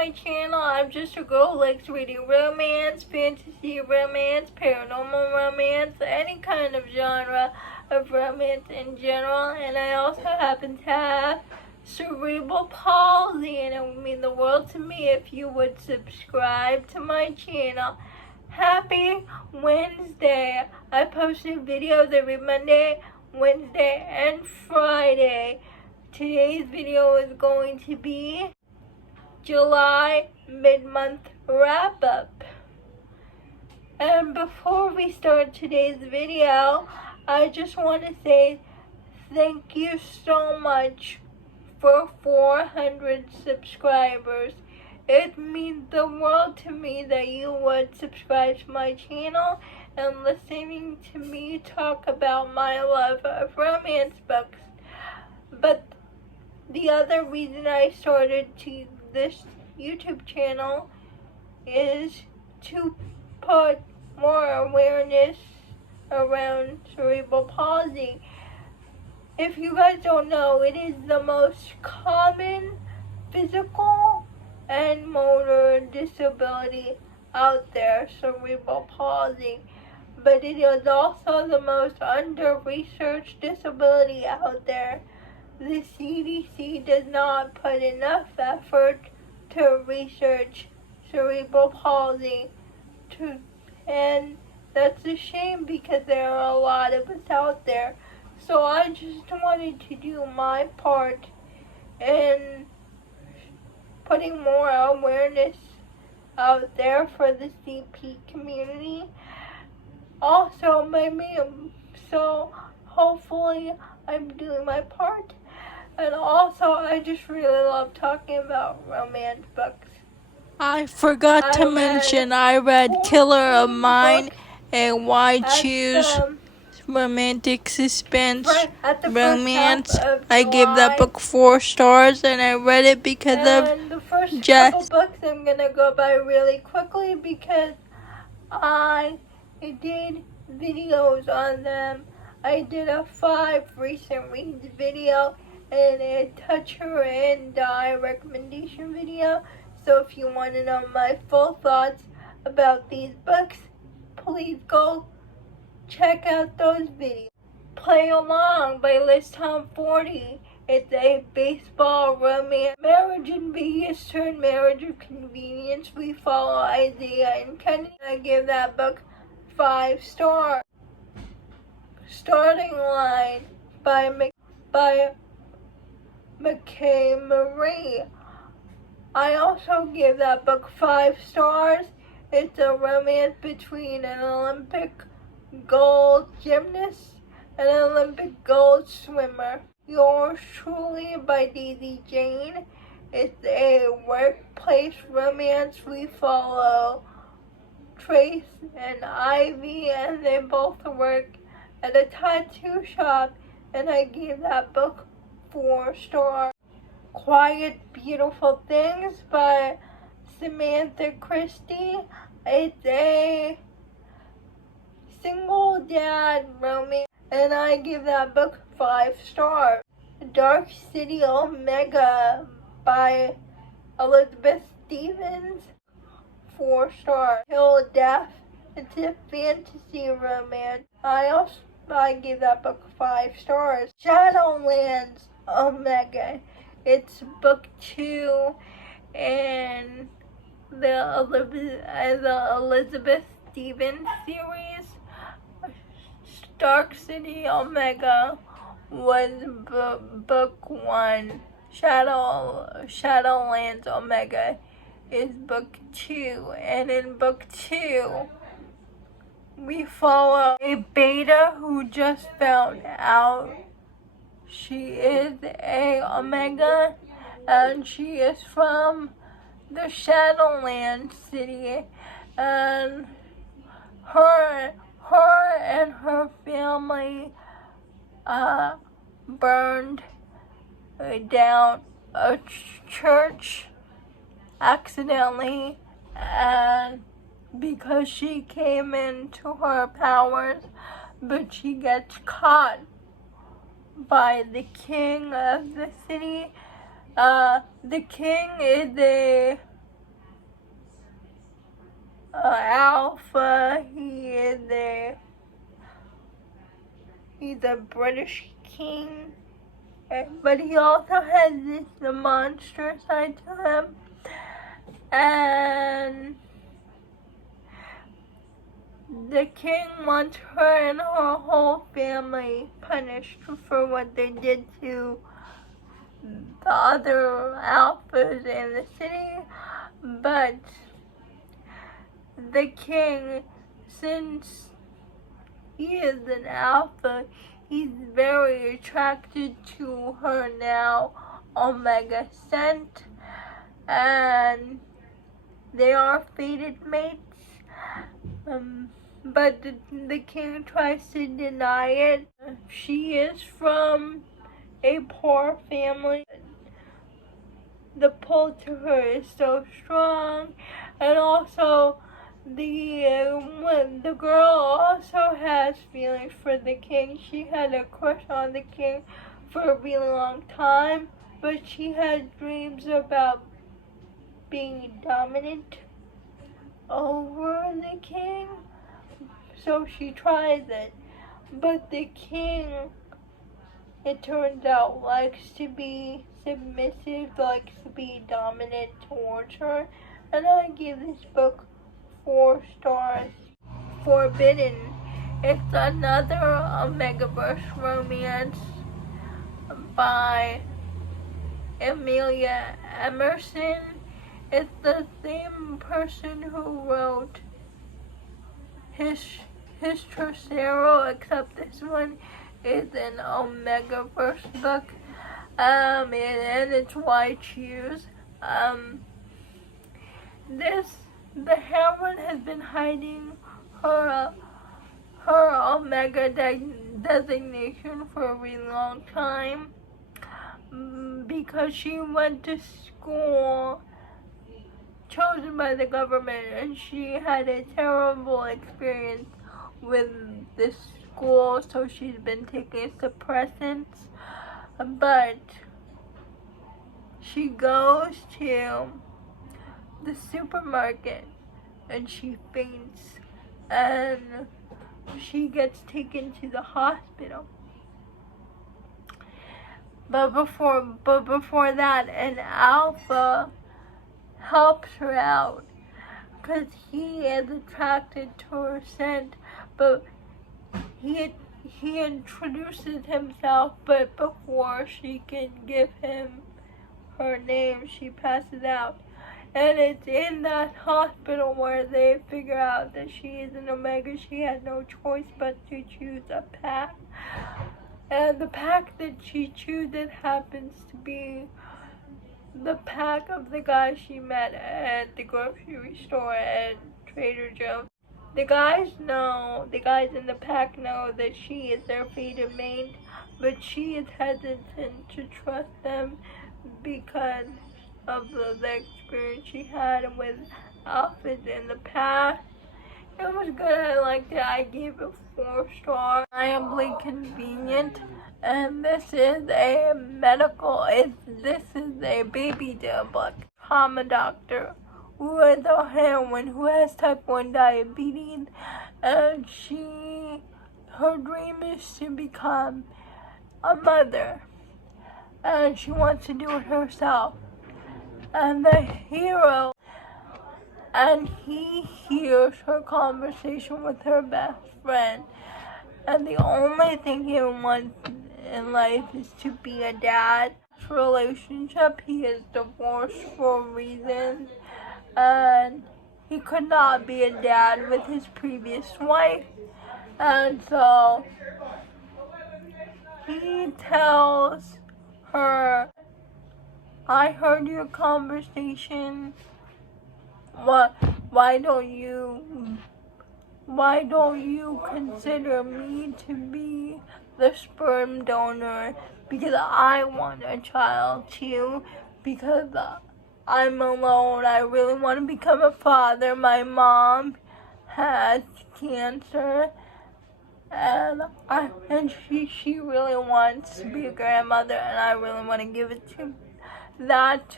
my channel. I'm just a girl who likes reading romance, fantasy romance, paranormal romance, any kind of genre of romance in general. And I also happen to have cerebral palsy, and it would mean the world to me if you would subscribe to my channel. Happy Wednesday! I posted videos every Monday, Wednesday, and Friday. Today's video is going to be July mid-month wrap-up. And before we start today's video, I just want to say thank you so much for 400 subscribers. It means the world to me that you would subscribe to my channel and listening to me talk about my love of romance books. But the other reason I started this YouTube channel is to put more awareness around cerebral palsy. If you guys don't know, it is the most common physical and motor disability out there, cerebral palsy. But it is also the most under-researched disability out there. The CDC does not put enough effort to research cerebral palsy, and that's a shame because there are a lot of us out there. So I just wanted to do my part in putting more awareness out there for the CP community. Also, so hopefully I'm doing my part. And also, I just really love talking about romance books. I forgot to mention I read Killer of Mine and Why Choose Romantic Suspense Romance. I gave that book 4 stars, and I read it because of the first couple books I'm gonna go by really quickly because I did videos on them. I did a 5 recent reads video and a Touch Her and Die recommendation video. So if you want to know my full thoughts about these books, please go check out those videos. Play Along by Liz Tom 40. It's a baseball romance. Marriage in Vegas turned marriage of convenience. We follow Isaiah and Kenny. I give that book 5 stars. Starting Line by McKay Marie. I also give that book 5 stars. It's a romance between an Olympic gold gymnast and an Olympic gold swimmer. Yours Truly by Daisy Jane. It's a workplace romance. We follow Trace and Ivy, and they both work at a tattoo shop, and I gave that book 4 stars. Quiet Beautiful Things by Samantha Christie. It's a single dad romance, and I give that book 5 stars. Dark City Omega by Elizabeth Stevens, 4 stars. Till Death. It's a fantasy romance. I gave that book 5 stars. Shadowlands Omega. It's book 2 in the Elizabeth Stevens series. Dark City Omega was book 1. Shadowlands Omega is book 2, and in book 2 we follow a beta who just found out she is a Omega, and she is from the Shadowlands city, and her and her family burned down a church accidentally, and because she came into her powers, but she gets caught by the king of the city. The king is a the British king, but he also has the monster side to him, and the king wants her and her whole family punished for what they did to the other alphas in the city, but the king, since he is an alpha, he's very attracted to her now, Omega Scent, and they are fated mates. But the king tries to deny it. She is from a poor family. The pull to her is so strong, and also the girl also has feelings for the king. She had a crush on the king for a really long time, but she had dreams about being dominant over the king, so she tries it. But the king, it turns out, likes to be submissive, likes to be dominant towards her, and I give this book 4 stars. Forbidden. It's another Omegaverse romance by Amelia Emerson. It's the same person who wrote his Trocero, except this one is an Omegaverse book, and it's why I choose. The heroine has been hiding her Omega designation for a really long time, because she went to school chosen by the government, and she had a terrible experience with this school, so she's been taking suppressants. But she goes to the supermarket and she faints, and she gets taken to the hospital. But before that, an alpha helps her out, because he is attracted to her scent, but he introduces himself, but before she can give him her name, she passes out. And it's in that hospital where they figure out that she is an Omega. She had no choice but to choose a pack. And the pack that she chooses happens to be the pack of the guy she met at the grocery store at Trader Joe's. The guys in the pack know that she is their fated mate, but she is hesitant to trust them because of the experience she had with outfits in the past. It was good, I liked it, I gave it 4 stars. Undeniably convenient, and this is a this is a baby book. Trauma doctor who is a heroine who has type 1 diabetes, and her dream is to become a mother, and she wants to do it herself. And the hero, and he hears her conversation with her best friend, and the only thing he wants in life is to be a dad. Relationship, he is divorced for reasons, and he could not be a dad with his previous wife, and so he tells her, I heard your conversation. Why don't you consider me to be the sperm donor? Because I want a child too. Because I'm alone. I really want to become a father. My mom has cancer, and she really wants to be a grandmother, and I really want to give it to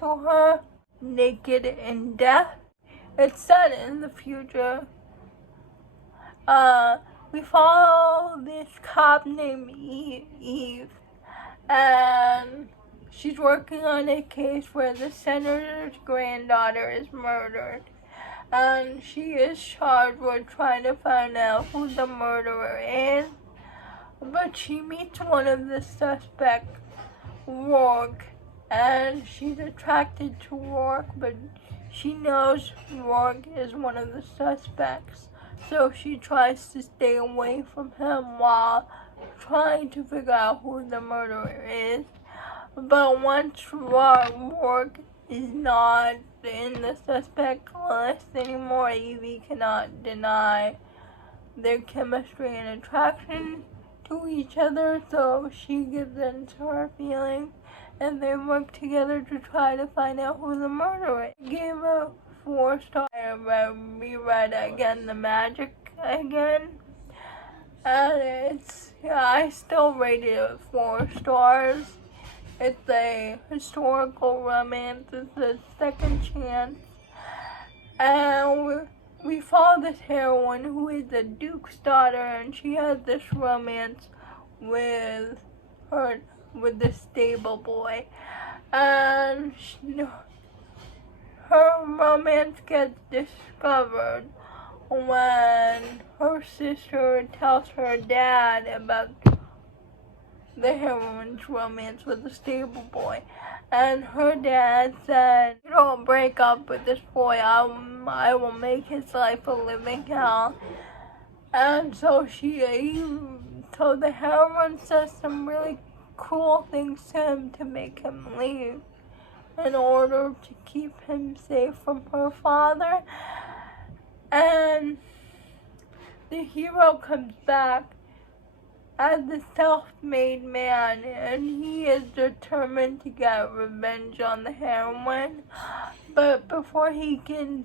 her. Naked in Death. It's set in the future. we follow this cop named Eve, and she's working on a case where the senator's granddaughter is murdered, and she is charged with trying to find out who the murderer is. But she meets one of the suspects, Rourke, and she's attracted to Rourke, but she knows Rourke is one of the suspects, so she tries to stay away from him while trying to figure out who the murderer is. But once Rourke is not in the suspect list anymore, Evie cannot deny their chemistry and attraction to each other, so she gives in to her feelings, and they work together to try to find out who the murderer is. I gave her 4 stars. I reread again The Magic again, and I still rated it 4 stars. It's a historical romance. It's a second chance, and we follow this heroine who is the Duke's daughter, and she has this romance with the stable boy, and her romance gets discovered when her sister tells her dad about the heroine's romance with the stable boy. And her dad said, "You don't break up with this boy, I will make his life a living hell." And so the heroine says some really cruel things to him to make him leave in order to keep him safe from her father. And the hero comes back as a self-made man, and he is determined to get revenge on the heroine. But before he can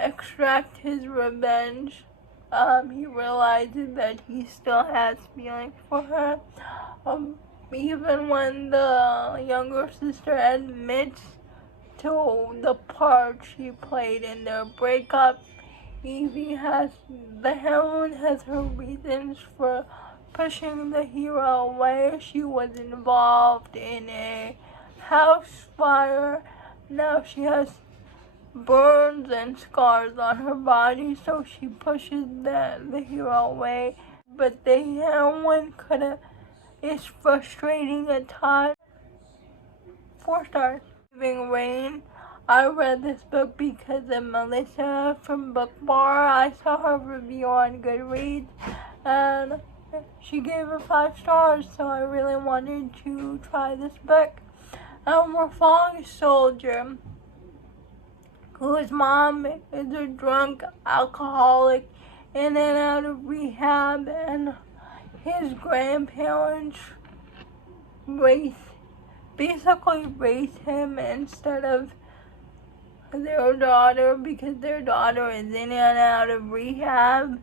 extract his revenge, he realizes that he still has feelings for her. Even when the younger sister admits to the part she played in their breakup, the heroine has her reasons for pushing the hero away. She was involved in a house fire. Now she has burns and scars on her body, so she pushes the hero away. But the heroine is frustrating at times. 4 stars. Giving Rain. I read this book because of Melissa from Book Bar. I saw her review on Goodreads, and she gave it 5 stars, so I really wanted to try this book. We're following a soldier whose mom is a drunk alcoholic in and out of rehab, and his grandparents basically raise him instead of their daughter, because their daughter is in and out of rehab,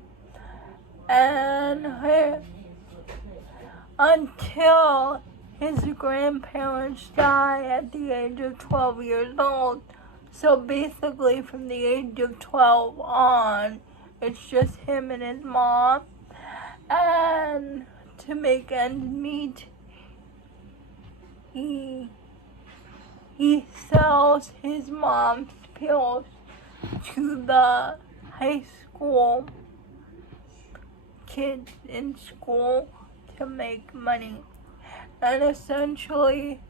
and until his grandparents die at the age of 12 years old. So basically from the age of 12 on, it's just him and his mom, and to make ends meet, he sells his mom's pills to the high school kids in school to make money. And essentially,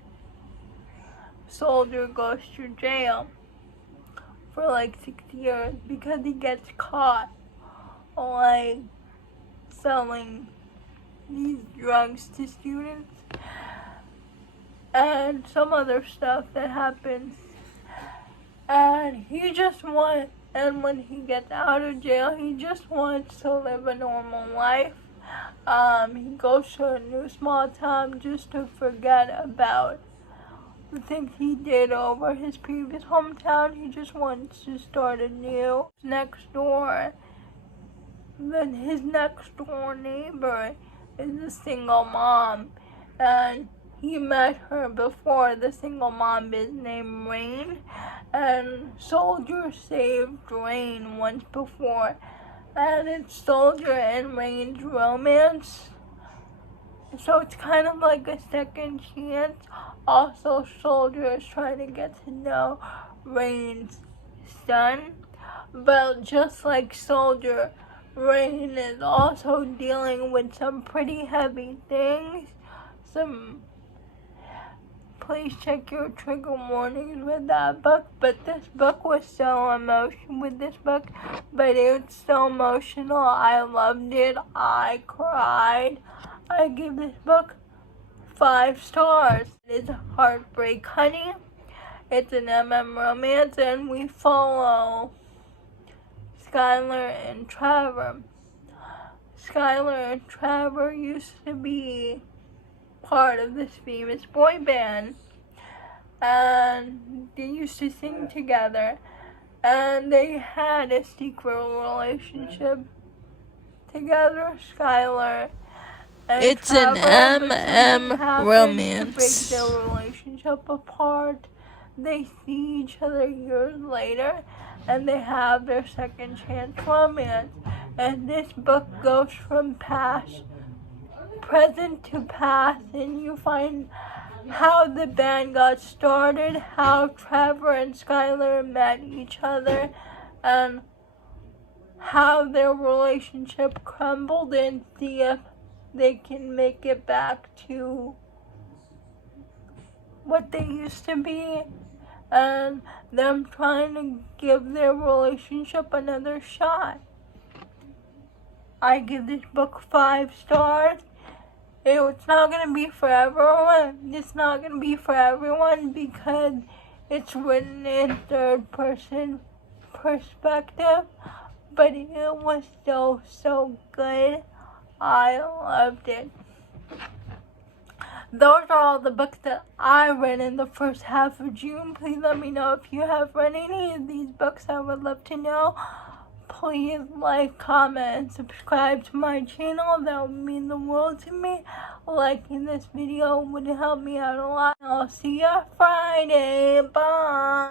soldier goes to jail for like 6 years because he gets caught selling these drugs to students and some other stuff that happens. And and when he gets out of jail, he just wants to live a normal life. He goes to a new small town just to forget about the things he did over his previous hometown. He just wants to start anew. His next door neighbor is a single mom, and he met her before. The single mom is named Rain, and Soldier saved Rain once before, and it's Soldier and Rain's romance. So it's kind of like a second chance. Also, Soldier is trying to get to know Rain's son. But just like Soldier, Rain is also dealing with some pretty heavy things. Please check your trigger warnings with that book. But this book was so emotional but it's so emotional. I loved it. I cried. I give this book 5 stars. It is Heartbreak, Honey. It's an romance, and we follow Skylar and Trevor. Skylar and Trevor used to be part of this famous boy band, and they used to sing together, and they had a secret relationship together, Skylar and it's Trevor, an romance. To break their relationship apart. They see each other years later, and they have their second chance romance. And this book goes from present to past, and you find how the band got started, how Trevor and Skylar met each other, and how their relationship crumbled, and see if they can make it back to what they used to be, and them trying to give their relationship another shot. I give this book 5 stars. It's not going to be for everyone. It's not going to be for everyone because it's written in third person perspective, but it was so good. I loved it. Those are all the books that I read in the first half of June. Please let me know if you have read any of these books. I would love to know. Please like, comment, and subscribe to my channel. That would mean the world to me. Liking this video would help me out a lot. I'll see you Friday. Bye.